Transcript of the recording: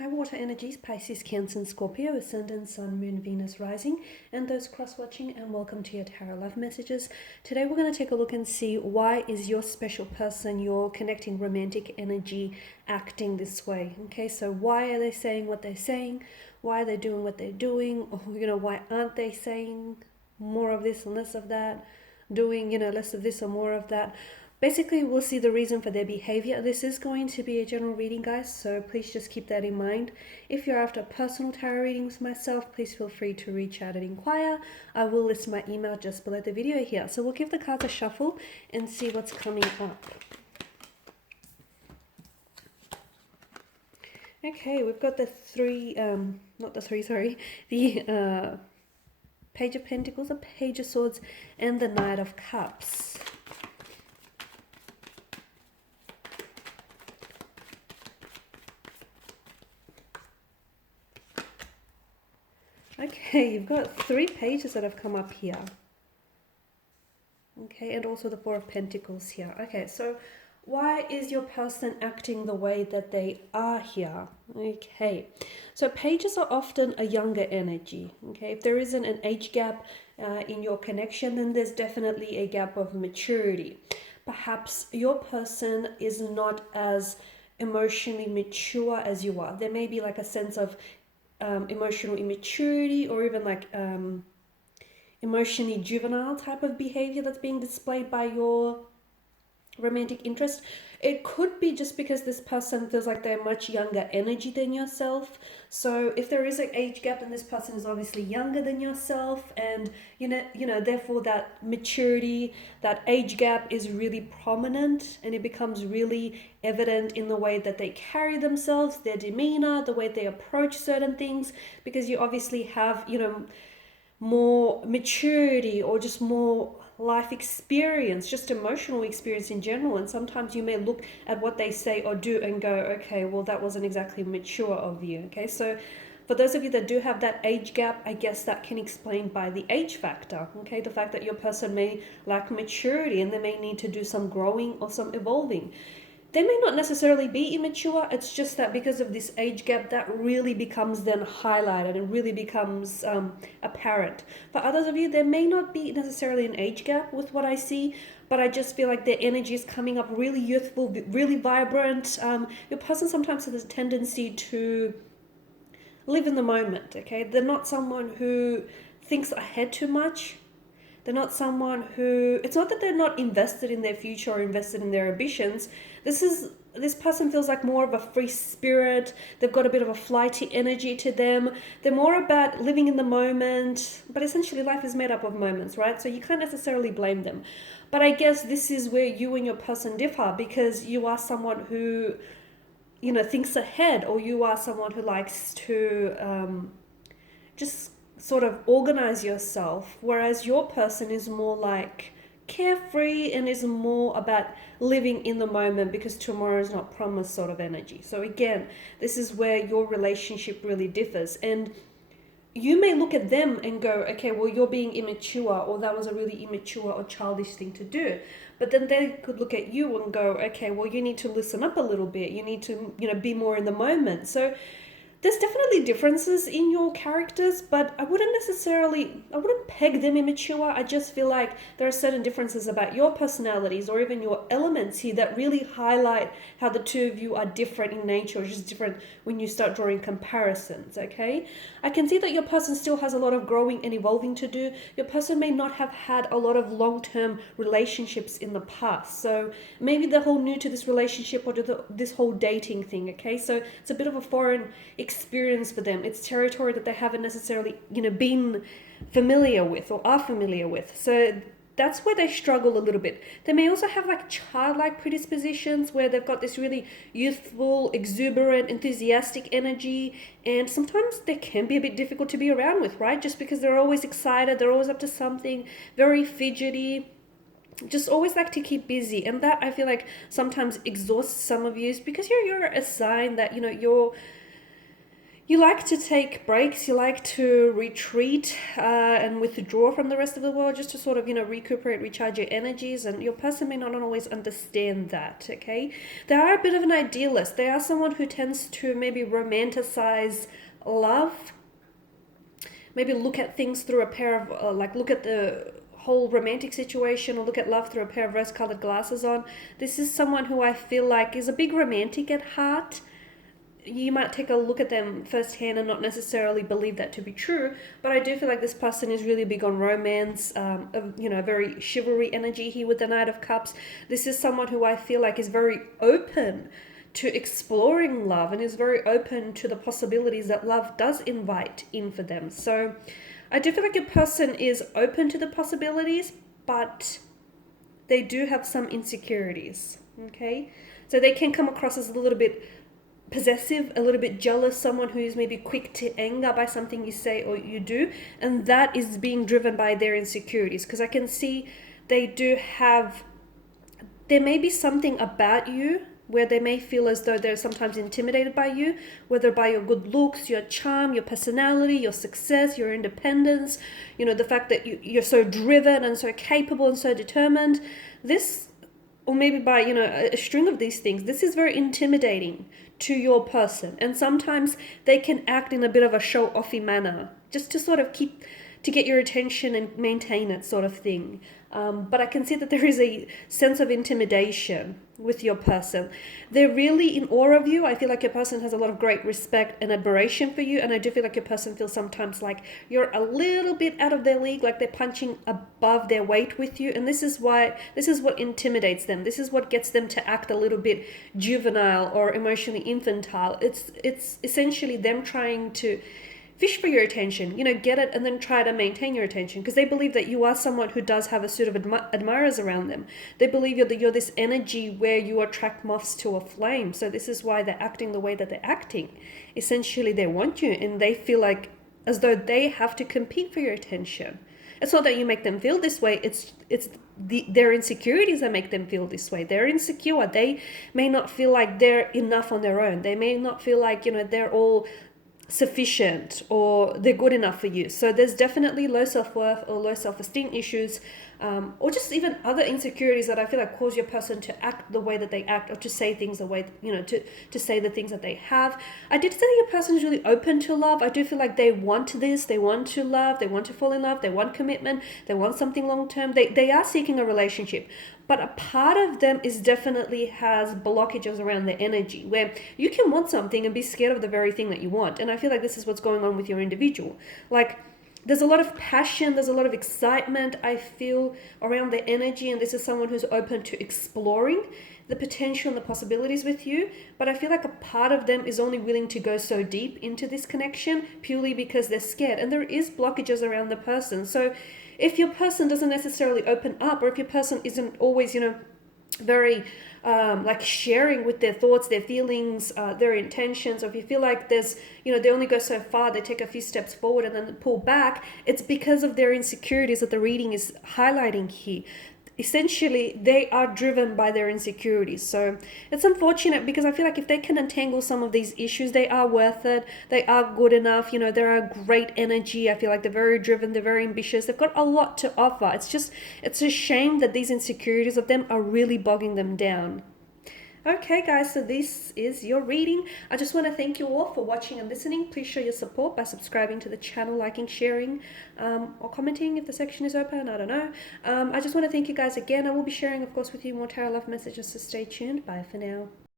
Hi, water energies, Pisces, Cancer, and Scorpio, Ascendant, Sun, Moon, Venus, Rising, and those cross-watching, and welcome to your Tarot Love Messages. Today we're going to take a look and see why is your special person, your connecting romantic energy, acting this way. Okay, so why are they saying what they're saying? Why are they doing what they're doing? Or, why aren't they saying more of this and less of that? Doing, less of this or more of that? Basically, we'll see the reason for their behavior. This is going to be a general reading, guys, so please just keep that in mind. If you're after personal tarot readings with myself, please feel free to reach out and inquire. I will list my email just below the video here. So we'll give the cards a shuffle and see what's coming up. Okay, we've got the Page of Pentacles, the Page of Swords, and the Knight of Cups. Okay, you've got 3 pages that have come up here. Okay, and also the Four of Pentacles here. Okay, so why is your person acting the way that they are here? Okay, so pages are often a younger energy. Okay, if there isn't an age gap in your connection, then there's definitely a gap of maturity. Perhaps your person is not as emotionally mature as you are. There may be like a sense of emotional immaturity, or even like emotionally juvenile type of behavior that's being displayed by your romantic interest. It could be just because this person feels like they're much younger energy than yourself. So if there is an age gap, then this person is obviously younger than yourself, and therefore that maturity, that age gap is really prominent, and it becomes really evident in the way that they carry themselves, their demeanor, the way they approach certain things, because you obviously have more maturity or just more life experience, just emotional experience in general. And sometimes you may look at what they say or do and go, okay, well, that wasn't exactly mature of you. Okay, so for those of you that do have that age gap, I guess that can explain by the age factor. Okay, the fact that your person may lack maturity and they may need to do some growing or some evolving. They may not necessarily be immature, it's just that because of this age gap, that really becomes then highlighted and really becomes apparent. For others of you, there may not be necessarily an age gap with what I see, but I just feel like their energy is coming up really youthful, really vibrant. Your person sometimes has a tendency to live in the moment, okay? They're not someone who thinks ahead too much. They're not someone who, it's not that they're not invested in their future or invested in their ambitions. This person feels like more of a free spirit. They've got a bit of a flighty energy to them. They're more about living in the moment, but essentially life is made up of moments, right? So you can't necessarily blame them. But I guess this is where you and your person differ, because you are someone who, thinks ahead, or you are someone who likes to just sort of organize yourself, whereas your person is more like carefree and is more about living in the moment because tomorrow is not promised sort of energy. So again, this is where your relationship really differs, and you may look at them and go, okay, well, you're being immature, or that was a really immature or childish thing to do. But then they could look at you and go, okay, well, you need to listen up a little bit. You need to, be more in the moment. So there's definitely differences in your characters, but I wouldn't peg them immature. I just feel like there are certain differences about your personalities or even your elements here that really highlight how the two of you are different in nature, or just different when you start drawing comparisons, okay? I can see that your person still has a lot of growing and evolving to do. Your person may not have had a lot of long-term relationships in the past, so maybe they're whole new to this relationship or to this whole dating thing, okay? So it's a bit of a foreign experience for them. It's territory that they haven't necessarily, been familiar with or are familiar with. So that's where they struggle a little bit. They may also have like childlike predispositions where they've got this really youthful, exuberant, enthusiastic energy, and sometimes they can be a bit difficult to be around with, right? Just because they're always excited, they're always up to something, very fidgety, just always like to keep busy. And that, I feel like, sometimes exhausts some of you, because you're a sign that, You like to take breaks, you like to retreat and withdraw from the rest of the world just to sort of, recuperate, recharge your energies, and your person may not always understand that, okay? They are a bit of an idealist. They are someone who tends to maybe romanticize love, maybe look at things through a pair of, look at the whole romantic situation or look at love through a pair of rose-colored glasses on. This is someone who I feel like is a big romantic at heart. You might take a look at them firsthand and not necessarily believe that to be true, but I do feel like this person is really big on romance, very chivalry energy here with the Knight of Cups. This is someone who I feel like is very open to exploring love and is very open to the possibilities that love does invite in for them. So I do feel like a person is open to the possibilities, but they do have some insecurities, okay? So they can come across as a little bit possessive, a little bit jealous, someone who is maybe quick to anger by something you say or you do, and that is being driven by their insecurities. Because I can see there may be something about you where they may feel as though they're sometimes intimidated by you, whether by your good looks, your charm, your personality, your success, your independence, the fact that you're so driven and so capable and so determined. This, or maybe by, a string of these things, this is very intimidating to your person. And sometimes they can act in a bit of a show-offy manner, just to sort of to get your attention and maintain it sort of thing. But I can see that there is a sense of intimidation with your person. They're really in awe of you. I feel like your person has a lot of great respect and admiration for you. And I do feel like your person feels sometimes like you're a little bit out of their league, like they're punching above their weight with you. And this is what intimidates them. This is what gets them to act a little bit juvenile or emotionally infantile. It's essentially them trying to fish for your attention, get it and then try to maintain your attention, because they believe that you are someone who does have a suit of admirers around them. They believe you're this energy where you attract moths to a flame. So this is why they're acting the way that they're acting. Essentially, they want you and they feel like as though they have to compete for your attention. It's not that you make them feel this way. It's their insecurities that make them feel this way. They're insecure. They may not feel like they're enough on their own. They may not feel like, they're all sufficient or they're good enough for you. So there's definitely low self-worth or low self-esteem issues, or just even other insecurities that I feel like cause your person to act the way that they act, or to say things the way, to say the things that they have. I did say that your person is really open to love. I do feel like they want this, they want to love, they want to fall in love, they want commitment, they want something long-term. They are seeking a relationship. But a part of them definitely has blockages around their energy, where you can want something and be scared of the very thing that you want. And I feel like this is what's going on with your individual. Like, there's a lot of passion, there's a lot of excitement, I feel, around their energy. And this is someone who's open to exploring the potential and the possibilities with you. But I feel like a part of them is only willing to go so deep into this connection purely because they're scared. And there is blockages around the person. So if your person doesn't necessarily open up, or if your person isn't always, very sharing with their thoughts, their feelings, their intentions, or if you feel like there's, they only go so far, they take a few steps forward and then pull back, it's because of their insecurities that the reading is highlighting here. Essentially, they are driven by their insecurities. So it's unfortunate, because I feel like if they can untangle some of these issues, they are worth it. They are good enough. They're a great energy. I feel like they're very driven. They're very ambitious. They've got a lot to offer. It's a shame that these insecurities of them are really bogging them down. Okay guys, so this is your reading. I just want to thank you all for watching and listening. Please show your support by subscribing to the channel, liking, sharing, or commenting if the section is open. I don't know. I just want to thank you guys again. I will be sharing, of course, with you more tarot love messages, so stay tuned. Bye for now.